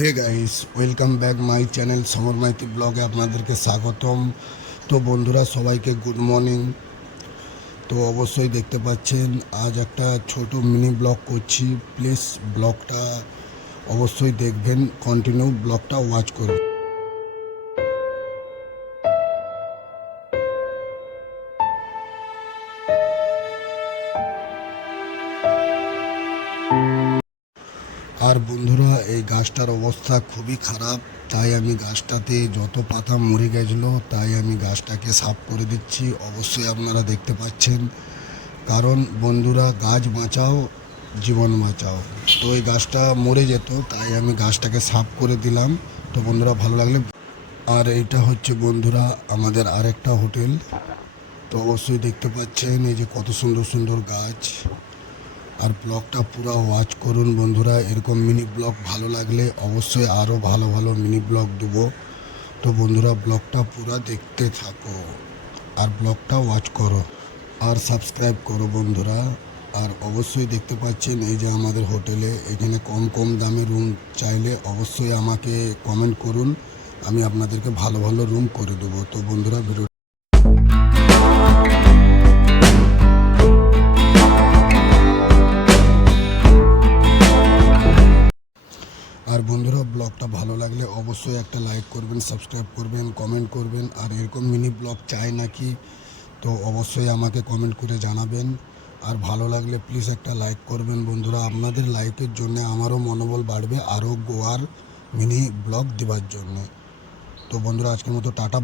Hey guys, welcome back my channel Samar Maiti ব্লগে আপনাদেরকে স্বাগতম। তো বন্ধুরা, সবাইকে গুড মর্নিং। তো অবশ্যই দেখতে পাচ্ছেন আজ একটা ছোট মিনি ব্লগ করছি। প্লিজ ব্লগটা অবশ্যই দেখবেন, কন্টিনিউ ব্লগটা ওয়াচ করবেন। আর বন্ধুরা, এই গাছটার অবস্থা খুবই খারাপ, তাই আমি গাছটাতে যত পাতা মরে গেছিলো তাই আমি গাছটাকে সাফ করে দিচ্ছি। অবশ্যই আপনারা দেখতে পাচ্ছেন, কারণ বন্ধুরা, গাছ বাঁচাও জীবন বাঁচাও। তো এই গাছটা মরে যেত, তাই আমি গাছটাকে সাফ করে দিলাম। তো বন্ধুরা, ভালো লাগলে। আর এইটা হচ্ছে বন্ধুরা আমাদের আরেকটা হোটেল। তো অবশ্যই দেখতে পাচ্ছেন এই যে কত সুন্দর সুন্দর গাছ। আর ব্লগটা পুরো ওয়াচ করুন বন্ধুরা। এরকম মিনি ব্লগ ভালো লাগলে অবশ্যই আরও ভালো ভালো মিনি ব্লগ দেবো। তো বন্ধুরা, ব্লগটা পুরো দেখতে থাকো আর ব্লগটা ওয়াচ করো আর সাবস্ক্রাইব করো বন্ধুরা। আর অবশ্যই দেখতে পাচ্ছেন এই যে আমাদের হোটেলে এখানে কম কম দামে রুম চাইলে অবশ্যই আমাকে কমেন্ট করুন, আমি আপনাদেরকে ভালো ভালো রুম করে দেবো। তো বন্ধুরা, ভিডিও আর বন্ধুরা, ব্লগটা ভালো লাগলে অবশ্যই একটা লাইক করবেন, সাবস্ক্রাইব করবেন, কমেন্ট করবেন। আর এরকম মিনি ব্লগ চাই নাকি, তো অবশ্যই আমাকে কমেন্ট করে জানাবেন। আর ভালো লাগলে প্লিজ একটা লাইক করবেন বন্ধুরা। আপনাদের লাইকের জন্য আমারও মনোবল বাড়বে আরও গোয়ার মিনি ব্লগ দেওয়ার জন্য। তো বন্ধুরা, আজকের মতো টাটা।